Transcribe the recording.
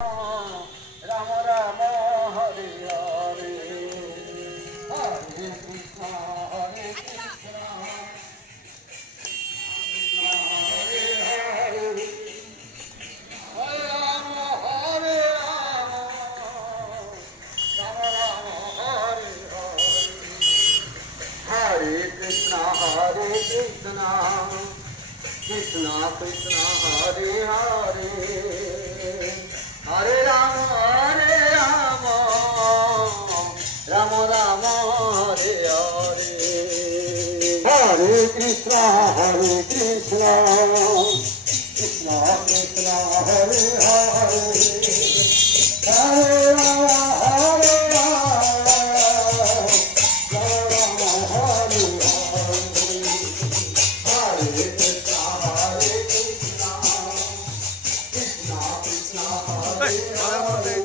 Rama Rama Hare Hare Hare Krishna Hare Krishna Hare Hare Hare Rama Hare Rama Rama Rama Hare Hare Hare Krishna Krishna Krishna Hare Hare Hare Rama Rama Rama Hare Hare Hare Krishna Krishna Krishna Hare Hare Hare Rama Rama Hare Hare Hare Krishna Krishna Krishna Hare Hare